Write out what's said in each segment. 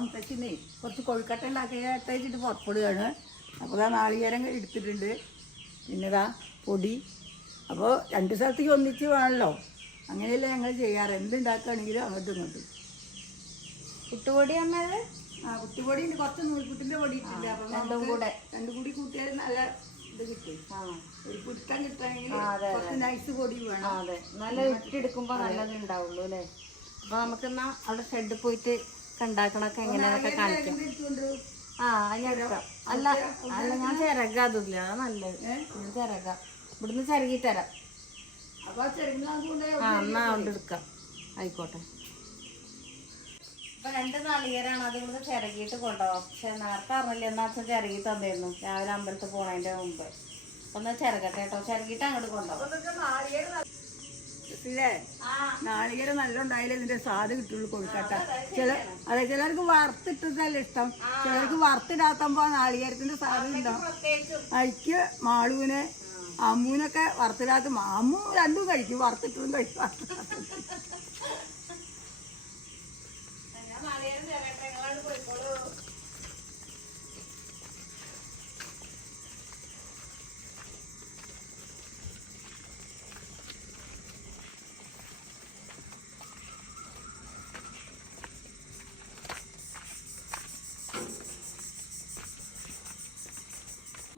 മുത്തച്ഛനെ കുറച്ച് കൊഴുക്കട്ട ഉണ്ടാക്കിയിട്ട് പുറപ്പെടുകയാണ്. അപ്പോൾ നാളികേരം എടുത്തിട്ടുണ്ട്. പിന്നെ ഇതാ പൊടി അപ്പോൾ രണ്ട് സ്ഥലത്തേക്ക് ഒന്നിച്ച് വേണമല്ലോ അങ്ങനെയല്ലേ ഞങ്ങൾ ചെയ്യാറ്. എന്തുണ്ടാക്കുകയാണെങ്കിലും അങ്ങോട്ടും ഇങ്ങോട്ടും. കുട്ടുപൊടി അമ്മത് ആ കുട്ടുപൊടി ഉണ്ട് കുറച്ച് നൂൽപുട്ടിന്റെ പൊടി ഇട്ടില്ല അപ്പം രണ്ടും കൂടെ. രണ്ടും കൂടി കൂട്ടിയാൽ നല്ല ഇത് കിട്ടും. ഒരു പുരുത്തം കിട്ടണമെങ്കിൽ കുറച്ച് നൈസ് പൊടി വേണം. അതെ. നല്ല ഇട്ടെടുക്കുമ്പോൾ നല്ലത് ഉണ്ടാവുള്ളൂ അല്ലേ? അപ്പോൾ നമുക്ക് എന്നാ അവിടെ ഷെഡ് പോയിട്ട് കണ്ടാക്കണമൊക്കെ എങ്ങനെയാന്നൊക്കെ കാണിക്കാം. ആ അതിനെടുക്കാം അല്ല അല്ല ഞാൻ ചിരക അതില്ല അത് നല്ലത്. ഞാൻ ചിരക. ഇവിടുന്ന് ചെറുകി തരാം. അപ്പോൾ ആ എന്നാ അവിടെ എടുക്കാം ആയിക്കോട്ടെ. ഇപ്പൊ രണ്ട് നാളികേരാണ് അത് ഇവിടുന്ന് ചിരകിയിട്ട് കൊണ്ടുപോകാം. പക്ഷെ നേരത്തെ അറിഞ്ഞില്ല എന്നാ അച്ഛൻ ചിരകി തന്നിരുന്നു. രാവിലെ അമ്പലത്തിൽ പോണതിന്റെ മുമ്പ്. ഒന്ന് എന്നാ ചിരകട്ടെ കേട്ടോ. ചിരകിയിട്ട് അങ്ങോട്ട് കൊണ്ടുപോകാം. നാളികേരം നല്ല ഉണ്ടായാലേ ഇതിന്റെ സ്വാദ് കിട്ടുള്ളൂ കൊഴുക്കട്ട. ചില അതെ ചിലർക്ക് വറുത്തിട്ടതല്ല ഇഷ്ടം. ചിലർക്ക് വറുത്തിടാത്തപ്പോ നാളികേരത്തിന്റെ സ്വാദ് ഉണ്ടാവും അതിക്ക് മാളുവിനെ അമ്മൂനൊക്കെ വറുത്തിടാത്ത അമ്മു രണ്ടും കഴിക്കും. വറുത്തിട്ടും കഴിക്കും.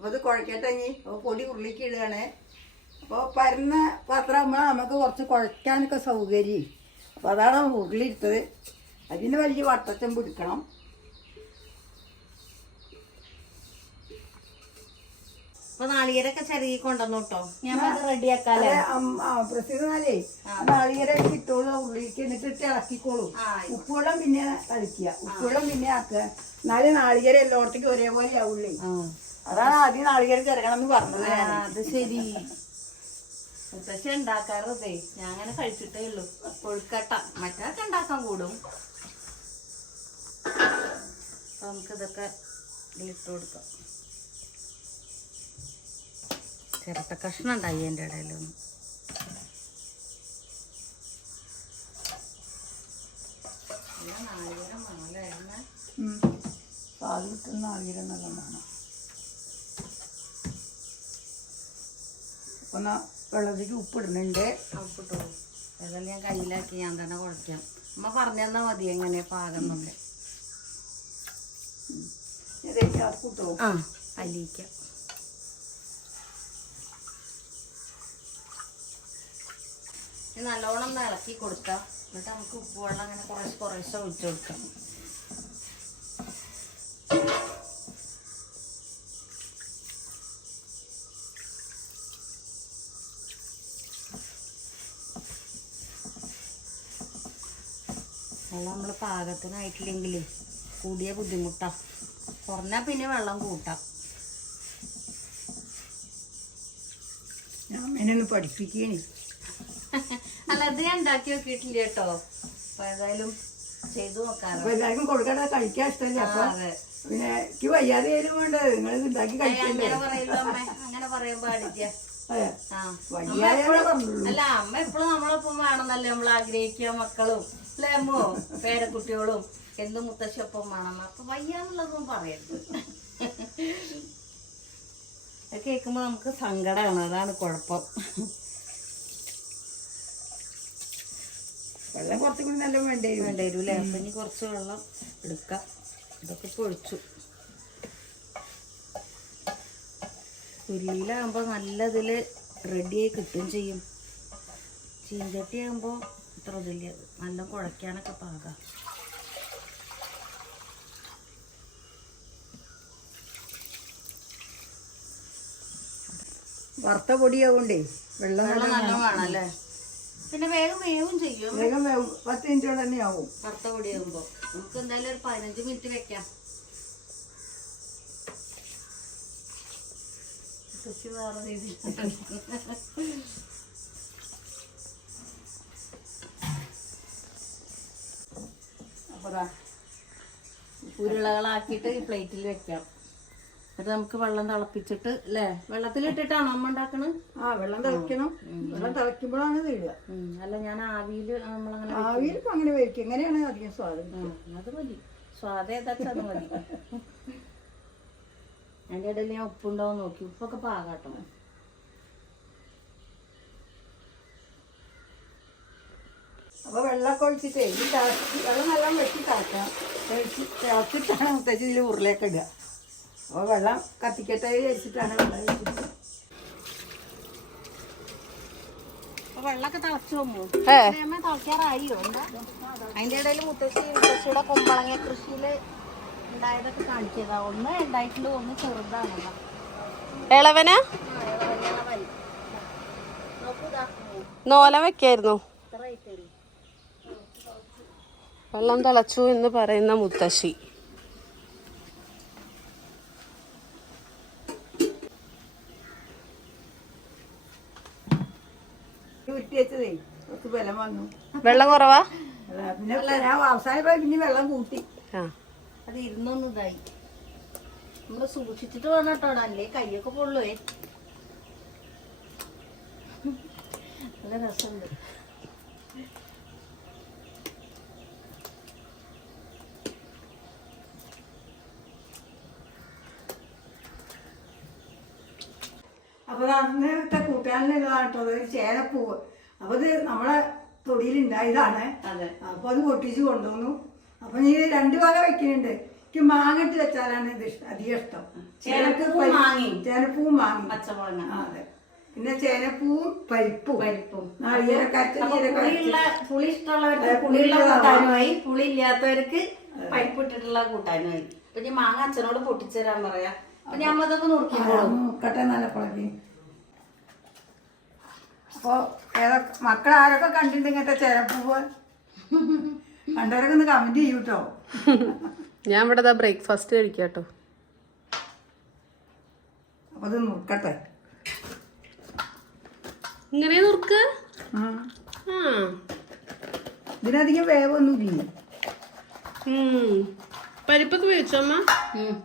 അപ്പോൾ ഇത് ഇനി. അപ്പോൾ പൊടി ഉരുളിക്ക് ഇടുകയാണേ. അപ്പോൾ പരന്ന പാത്രമാകുമ്പോൾ നമുക്ക് കുറച്ച് കുഴക്കാനൊക്കെ സൗകര്യം. അപ്പോൾ അതാണ് ഉരുളി ഇട്ടത് അതിന് വലിയ വട്ടച്ചം പിടിക്കണം. അപ്പൊ നാളികരൊക്കെ ചിരകി കൊണ്ടുവന്നു കേട്ടോ. ഞാൻ അത് റെഡിയാക്കാല്ലേ പ്രസിദ്ധനാലേ നാളികേരം ഇട്ടോളൂ ഉള്ളിലേക്ക് എന്നിട്ട് ഇട്ട് ഇളക്കിക്കോളൂ ഉപ്പുവെള്ളം പിന്നെ കളിക്കുക ഉപ്പുവെള്ളം പിന്നെ ആക്കുക. എന്നാലും നാളികേരം എല്ലായിടത്തേക്കും ഒരേപോലെ ആവുള്ളേ അതാണ് ആദ്യം നാളികേരം ചേർക്കണം എന്ന് പറഞ്ഞത് ആ, അത് ശരി. മുത്തശ്ശി ഉണ്ടാക്കാറതേ. ഞാൻ അങ്ങനെ കഴിച്ചിട്ടേ ഉള്ളൂ. കൊഴുക്കട്ട. മറ്റൊക്കെ ഉണ്ടാക്കാൻ കൂടും. അപ്പൊ നമുക്ക് ഇതൊക്കെ ഇട്ട് കൊടുക്കാം. ചിരട്ട കഷ്ണം ഉണ്ടായി എന്റെ ഇടയിലൊന്നും നാളികേരം വേണമല്ലേ എണ്ണ പാൽ കിട്ടുന്ന നാളികേരം നല്ല വേണം. ഒന്ന് വെള്ളത്തിലേക്ക് ഉപ്പിടുന്നുണ്ട്. ഉപ്പിട്ടോ. അതെല്ലാം ഞാൻ കയ്യിലാക്കി ഞാൻ തന്നെ കുഴക്കാം. അമ്മ പറഞ്ഞു തന്നാൽ മതി എങ്ങനെ പാകം എന്നൊക്കെ. ആ അലിയിക്കാം. നല്ലോണം ഇളക്കി കൊടുക്കാം. എന്നിട്ട് നമുക്ക് ഉപ്പ് വെള്ളം അങ്ങനെ കുറേശ്ശെ കുറേശ്ശെ ഒഴിച്ചു കൊടുക്കാം. വെള്ളം നമ്മൾ പാകത്തിനായിട്ടില്ലെങ്കിൽ കൂടിയ ബുദ്ധിമുട്ടാ. കുറഞ്ഞാൽ പിന്നെ വെള്ളം കൂട്ടാം. ഞാൻ അമ്മേനൊന്ന് പഠിപ്പിക്കണി അല്ല അത് ഞാൻ ഉണ്ടാക്കി നോക്കിയിട്ടില്ല കേട്ടോ. അപ്പൊ ഏതായാലും ചെയ്തു അപ്പൊ എല്ലാവർക്കും കൊടുക്കണ കഴിക്കാൻ ഇഷ്ടമല്ലേ അപ്പൊ പിന്നെ എനിക്ക് വയ്യാതെ വേണ്ട? നിങ്ങൾ ഉണ്ടാക്കി കഴിക്കണ്ടേ? അങ്ങനെ പറയാൻ പാടില്ല അല്ല അമ്മ എപ്പോഴും നമ്മളൊപ്പം വേണമെന്നല്ലേ നമ്മൾ ആഗ്രഹിക്കുക മക്കളും അല്ലേ അമ്മോ? പേരക്കുട്ടികളും എന്തും മുത്തശ്ശൊപ്പം വേണം അപ്പൊ വയ്യാന്നുള്ളതൊന്നും പറയരുത്. അത് കേൾക്കുമ്പോ നമുക്ക് സങ്കടമാണ് അതാണ് കുഴപ്പം. വെള്ളം കുറച്ചും കൂടി നല്ല വേണ്ടേ വേണ്ടി വരും അല്ലേ അപ്പൊ ഇനി കുറച്ച് വെള്ളം എടുക്കാം. ഇതൊക്കെ ഇപ്പൊ ഉരുളിയിലാകുമ്പോൾ നല്ല ഇതിൽ റെഡിയായി കിട്ടും ചെയ്യും. ചീഞ്ചട്ടി ആകുമ്പോൾ ഇത്ര ഇതില്ല. നല്ല കുഴക്കാനൊക്കെ പാകാം. വറുത്ത പൊടിയാവുണ്ടേ വെള്ളം നല്ല വേണം. അല്ലേ പിന്നെ വേഗം വേവും ചെയ്യും. വേഗം വേവും. പത്ത് മിനിറ്റ് തന്നെ ആവും. വറുത്ത പൊടിയാകുമ്പോൾ നമുക്ക് എന്തായാലും ഒരു പതിനഞ്ച് മിനിറ്റ് വെക്കാം. ശശി വേറെ രീതി. ഉരുളകളാക്കിയിട്ട് ഈ പ്ലേറ്റിൽ വെക്കാം. എന്നിട്ട് നമുക്ക് വെള്ളം തിളപ്പിച്ചിട്ട് അല്ലേ? വെള്ളത്തിലിട്ടിട്ടാണോ അമ്മ ഉണ്ടാക്കണത്? ആ വെള്ളം തിളക്കണം വെള്ളം തിളക്കുമ്പോഴാണ് തീരുക അല്ല ഞാൻ ആവിയിൽ നമ്മളങ്ങനെ ആവിയിൽ അങ്ങനെ വയ്ക്കും എങ്ങനെയാണ് അധികം സ്വാദം? അത് മതി. സ്വാദ് ഏതാച്ചാൽ അത് മതി. അതിന്റെ ഇടയിൽ ഞാൻ ഉപ്പുണ്ടോ എന്ന് നോക്കി. ഉപ്പൊക്കെ പാകാട്ടോ. അപ്പോൾ വെള്ളമൊക്കെ ഒഴിച്ചിട്ടേ ഈ തിളച്ച് വെള്ളം നല്ല വെട്ടി തിളക്കാം. തിളച്ച് തിളച്ചിട്ടാണ് മുത്തച്ഛി ഇതിൽ ഉരുളയൊക്കെ ഇടുക. അപ്പോൾ വെള്ളം കത്തിക്കട്ടെ വിചാരിച്ചിട്ടാണ് വെള്ളം അപ്പൊ വെള്ളമൊക്കെ തിളച്ചു പോകുമോ തിളക്കാറായോ എന്താ? അതിന്റെ ഇടയിൽ മുത്തശ്ശി മുത്തശ്ശിയുടെ കുമ്പളങ്ങ കൃഷിയിൽ ഉണ്ടായതൊക്കെ കാണിച്ചതാ. ഒന്ന് ഉണ്ടായിട്ടുണ്ട് ഒന്ന് ചെറുതാണ് ഇതാ. ഇളവന നോല വെക്കായിരുന്നു. വെള്ളം തിളച്ചു എന്ന് പറയുന്ന മുത്തശ്ശി. വെള്ളം കുറവാ? പിന്നെ ഞാൻ അവസാനം വെള്ളം കൂട്ടി. ആ. അത് ഇരുന്നൊന്ന് ഇതായി. നമ്മൾ സൂക്ഷിച്ചിട്ട് വേണം കേട്ടോ അല്ലേ? കൈയൊക്കെ പൊള്ളുവേ നല്ല രസമുണ്ട്. അപ്പോൾ അന്നത്തെ കൂട്ടുകാരനുള്ളതാണ് ചേരപ്പൂവ് അപ്പൊ ഇത് നമ്മളെ തൊടിയിൽ ഉണ്ടായതാണ് അപ്പോൾ അത് പൊട്ടിച്ച് കൊണ്ടുവന്നു. അപ്പോൾ നീ രണ്ട് വക വെക്കുന്നുണ്ട് എനിക്ക് മാങ്ങിട്ട് വെച്ചാലാണ് ഇത് ഇഷ്ടം അധികം ഇഷ്ടം. ചേനപ്പൂ മാങ്ങി. ചേനപ്പൂവും മാങ്ങി പച്ചമുളക്. അതെ. പിന്നെ ചേനപ്പൂവും പരിപ്പും. പരിപ്പും. അപ്പൊ പുളി ഇഷ്ടമുള്ളവർക്ക് അതെ, പുളിയുള്ള കൂട്ടാനുമായി പുളി ഇല്ലാത്തവർക്ക് പരിപ്പ് ഇട്ടിട്ടുള്ള കൂട്ടാനുമായി ഞാൻ മാങ്ങ അച്ഛനോട് പൊട്ടിച്ചേരാൻ പറയാ. അപ്പൊ ഞാൻ അതൊക്കെ ആ, നോക്കിക്കോളും മുക്കട്ടെ നല്ല കുളക്കി അപ്പോൾ ഏതൊക്കെ മക്കൾ ആരൊക്കെ കണ്ടിട്ടുണ്ട് ഇങ്ങനത്തെ ചേനപ്പൂവ്? കണ്ടവരൊക്കെ ഒന്ന് കമന്റ് ചെയ്യൂ കേട്ടോ ഞാൻ ഇവിടെ ബ്രേക്ക്ഫാസ്റ്റ് കഴിക്കാട്ടോ. അത് ഇങ്ങനെ നുറുക്ക്. ആ. ഇതിനധികം വേവൊന്നും ഇല്ല. പരിപ്പൊക്കെ വേവിച്ചോ അമ്മ? ഉം.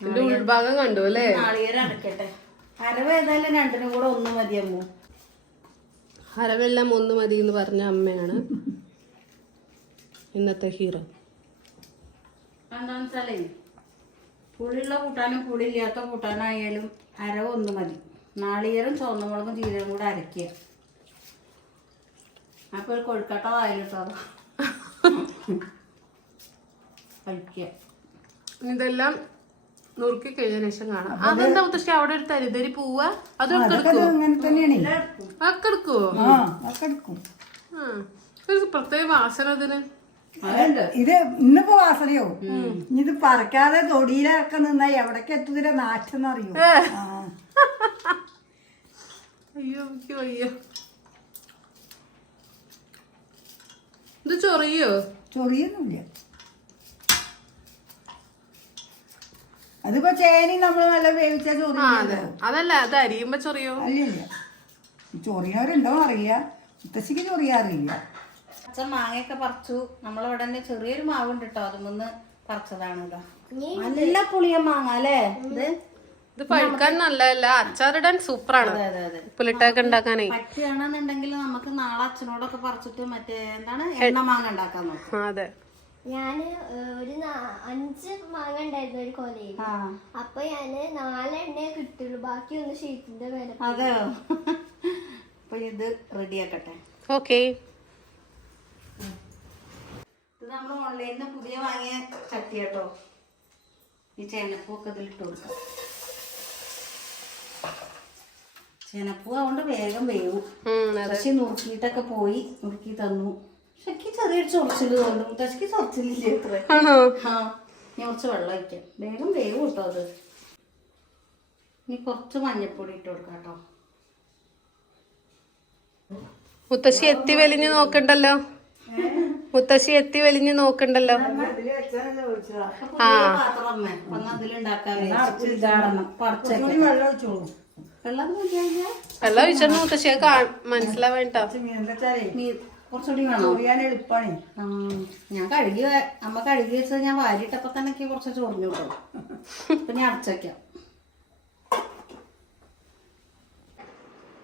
എന്റെ ഉൾഭാഗം കണ്ടു അല്ലേ? നാളികേരം അടക്കട്ടെ. അരവ് ഏതായാലും രണ്ടിനും കൂടെ ഒന്ന് മതിയമ്മു. ഹരവെല്ലാം ഒന്ന് മതി എന്ന് പറഞ്ഞ അമ്മയാണ്. ഇന്നത്തെ ഹീറോ. എന്താണെന്ന് വെച്ചാലേ പുളിയുള്ള കൂട്ടാനും പുളി ഇല്ലാത്ത കൂട്ടാനായാലും അരവ് ഒന്ന് മതി. നാളികേരം ചുവന്നമുളകും ജീരകം കൂടെ അരക്കുക അപ്പൊ ഒരു കൊഴുക്കട്ട വായിലിട്ടോ? കഴിക്കുക. ഇതെല്ലാം നുറുക്കി കഴിഞ്ഞ ശേഷം കാണാം. അതെന്താ അവിടെ ഒരു തരിതരി പൂവ അത് ഒരു പ്രത്യേക വാസന അതിന്. ഇത് ഇന്നിപ്പോ വാസനയോ ഇത് പറക്കാതെ തൊടിയിലൊക്കെ നിന്നാ എവിടേക്ക് എത്തുതിരെ നാറ്റെന്നറിയോ? അറിയോ അയ്യോ വയ്യ. ഇത് ചൊറിയോ? ചൊറിയൊന്നുമില്ല. അതിപ്പോ ചേനി നമ്മൾ നല്ല വേവിച്ച ചൊറി അതല്ല അത് അരിയുമ്പോ ചൊറിയോ? അല്ല ചൊറിയവരുണ്ടോ അറിയില്ല മുത്തശ്ശിക്ക് ചൊറിയാറില്ല. അച്ഛൻ മാങ്ങയൊക്കെ പറിച്ചു. നമ്മളവിടെ തന്നെ ചെറിയൊരു മാവുണ്ട് കേട്ടോ അതുമൊന്ന് പറിച്ചതാണ് നല്ല പുളിയ മാങ്ങ അല്ലേ? ഇത്? ഇത് പഴുക്കാൻ നല്ലതല്ല അച്ചാറിടാൻ സൂപ്പറാണ്. അതെ അതെ അതെ. പുലിട്ടൊക്കെ ഉണ്ടാക്കാനേ. പറ്റുകയാണെന്നുണ്ടെങ്കിൽ നമുക്ക് നാളെ അച്ഛനോടൊക്കെ പറിച്ചിട്ട് മറ്റേ എന്താണ് എണ്ണ മാങ്ങ ഉണ്ടാക്കാൻ നോക്കാം. അതെ. ഞാൻ ഒരു അഞ്ച് മാങ്ങ ഉണ്ടായിരുന്നു ഒരു കൊലയിൽ. ആ. അപ്പൊ ഞാൻ നാലെണ്ണേ കിട്ടുള്ളൂ. ബാക്കി ഒന്ന് ഷീറ്റിന്റെ വില അതെയോ? അപ്പൊ ഇത് റെഡിയാക്കട്ടെ ഓക്കെ ഇത് നമ്മൾ ഓൺലൈനിൽ നിന്ന് പുതിയ വാങ്ങിയ ചട്ടി കേട്ടോ. ഈ ചേനപ്പൂക്കെ ഇതിലിട്ട് കൊടുക്കാം. ചേനപ്പൂ അതുകൊണ്ട് വേഗം വേവും. പക്ഷെ നുറുക്കിയിട്ടൊക്കെ പോയി നുറുക്കി തന്നു. പക്ഷെ എനിക്ക് ചെറിയൊരു ചൊറിച്ചിൽ തോന്നുന്നു. മുത്തശ്ശിക്ക് ചൊറിച്ചിലില്ലേ ഇത്ര? ആ ഞാൻ കുറച്ച് വെള്ളം ഒഴിക്കാം. വേഗം വേവും കേട്ടോ അത്. ഇനി കുറച്ച് മഞ്ഞപ്പൊടി ഇട്ട് കൊടുക്കാം കേട്ടോ. മുത്തശ്ശി എത്തി വലിഞ്ഞു നോക്കണ്ടല്ലോ? മുത്തശ്ശി എത്തി വലിഞ്ഞു നോക്കണ്ടല്ലോ? കുറച്ചുകൂടി വെള്ളം ഒഴിച്ചോണ്ട് മുത്തശ്ശിയെ മനസ്സിലാവേണ്ട ആ, ഞാൻ കഴുകി അമ്മ കഴുകി വെച്ചത് ഞാൻ വാരിയിട്ടപ്പോ തന്നെ കുറച്ച് ചൊറിഞ്ഞു കൊടുക്കും അപ്പൊ ഞാൻ അടച്ചു വെക്കാം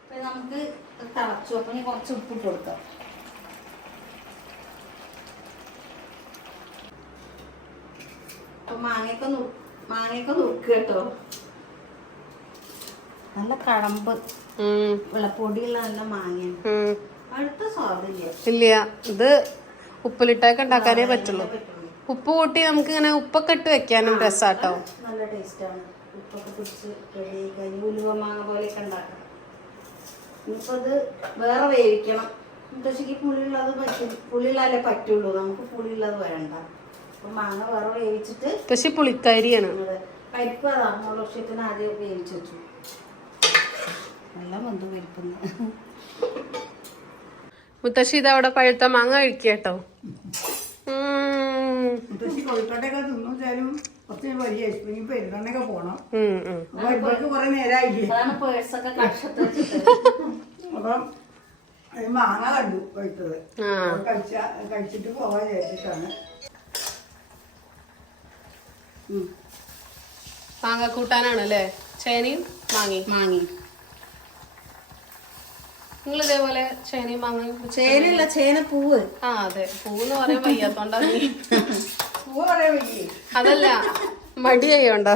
അപ്പൊ നമുക്ക് തിളച്ചു. അപ്പൊ ഞാൻ കുറച്ച് ഉപ്പിട്ട് കൊടുക്കാം. അപ്പൊ മാങ്ങയൊക്കെ നു മാങ്ങയൊക്കെ നുറുക്ക് കേട്ടോ. നല്ല കടമ്പ്. ഉം, വെള്ളപ്പൊടിയുള്ള നല്ല മാങ്ങയാണ്. ഉം. അടുത്ത സ്വാദില്ല? ഇല്ല ഇത് ഉപ്പിലിട്ടൊക്കെ ഉണ്ടാക്കാനേ പറ്റുള്ളൂ. ഉപ്പ് കൂട്ടി നമുക്ക് ഇങ്ങനെ ഉപ്പൊക്കെ ഇട്ട് വെക്കാനും രസാട്ടോ. നല്ല ടേസ്റ്റാണ്. ഉപ്പൊക്കെ പിടിച്ച് റെഡി കഴിഞ്ഞ് ഉലുവ മാങ്ങ പോലെയൊക്കെ ഉണ്ടാക്കാം ഇനിയിപ്പോൾ ഇത് വേറെ വേവിക്കണം. മുത്തശ്ശിക്ക് പുളിയുള്ളത് പറ്റും. പുളിയുള്ളതല്ലേ പറ്റുള്ളൂ. നമുക്ക് പുളിയുള്ളത് വേണ്ട. അപ്പം മാങ്ങ വേറെ വേവിച്ചിട്ട് പക്ഷെ പുളിക്കരിയാണ് നമ്മൾ പരിപ്പ് അതാ മുളക്ഷത്തിന് ആദ്യം വേവിച്ച് വെച്ചു. നല്ല ബന്ധു പരിപ്പെന്ന്. മുത്തശ്ശി ഇത് അവിടെ പഴുത്ത മാങ്ങ കഴിക്കുക കേട്ടോ ഉം. മുത്തശ്ശി കോഴിക്കോട്ടൊക്കെ തിന്നു വെച്ചാലും കുറച്ച് വലിയ ഇനി പെരുന്നൊക്കെ പോണം. ഉം, ഉം. അപ്പൊ ഇവർക്ക് കുറെ മാങ്ങ കണ്ടു കഴിച്ചത് കഴിച്ച കഴിച്ചിട്ട് പോവാൻ വിചാരിച്ചിട്ടാണ്. മാങ്ങ കൂട്ടാനാണ് അല്ലേ ചേനയും മാങ്ങയും. മാങ്ങി. നിങ്ങൾ ഇതേപോലെ ചേനയും മാങ്ങയും വെച്ച് ചേന പൂവ് ആ അതെ. പൂവെന്ന് പറയാൻ വയ്യാത്തോണ്ടാ നീ. പൂവ് പറയാൻ വയ്യ. അതല്ല മടിയായോണ്ടാ.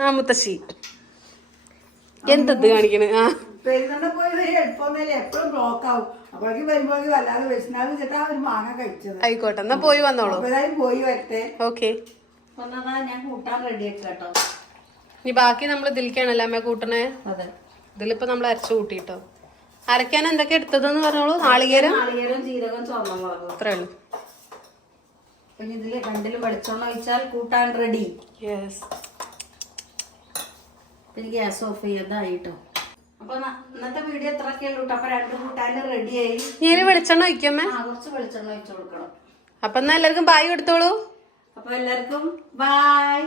ആ മുത്തശ്ശി. എന്തത് കാണിക്കണേ? ആ. പെരുന്നണ്ണ പോയി വരെ എളുപ്പമൊന്നുമില്ല. എപ്പോഴും ബ്ലോക്ക് ആവും. അപ്പോഴേക്കും വരുമ്പോഴേക്കും വല്ലാതെ വിശന്നാലും ചേട്ടാ ഒരു മാങ്ങ കഴിച്ചത്. ആയിക്കോട്ടെ എന്നാ പോയി വന്നോളൂ. അപ്പൊ പോയി വരട്ടെ. ഓക്കെ. ഞാൻ കൂട്ടാൻ റെഡി കേട്ടോ. ഇനി ബാക്കി നമ്മൾ ഇതിലേക്കാണല്ലോ അമ്മ കൂട്ടണേ? അതെ. ഇതിലിപ്പോ നമ്മൾ അരച്ചു കൂട്ടിട്ടോ അരയ്ക്കാൻ എന്തൊക്കെ എടുത്തതെന്ന് പറഞ്ഞോളൂ? നാളികേരം? നാളികേരം ജീരകം ചുവന്ന മുളകും. അത്രേ ഉള്ളൂ. പിന്നെ ഇതിൽ രണ്ടിലും വെളിച്ചെണ്ണ ഒഴിച്ചാൽ കൂട്ടാൻ റെഡി യെസ് പിന്നെ ഗ്യാസ് ഓഫ് ചെയ്തതായിട്ടോ. അപ്പൊ ഇന്നത്തെ വീഡിയോ ഇത്രയൊക്കെ ഉള്ളൂ അപ്പൊ രണ്ട് കൂട്ടാൻ റെഡിയായി ഞാൻ വെളിച്ചെണ്ണ ഒഴിക്കമ്മേ ആ കുറച്ച് വെളിച്ചെണ്ണ ഒഴിച്ചു കൊടുക്കണം. അപ്പൊ എന്നാ എല്ലാവർക്കും ബായ് കൊടുത്തോളൂ. അപ്പൊ എല്ലാവർക്കും ബായ്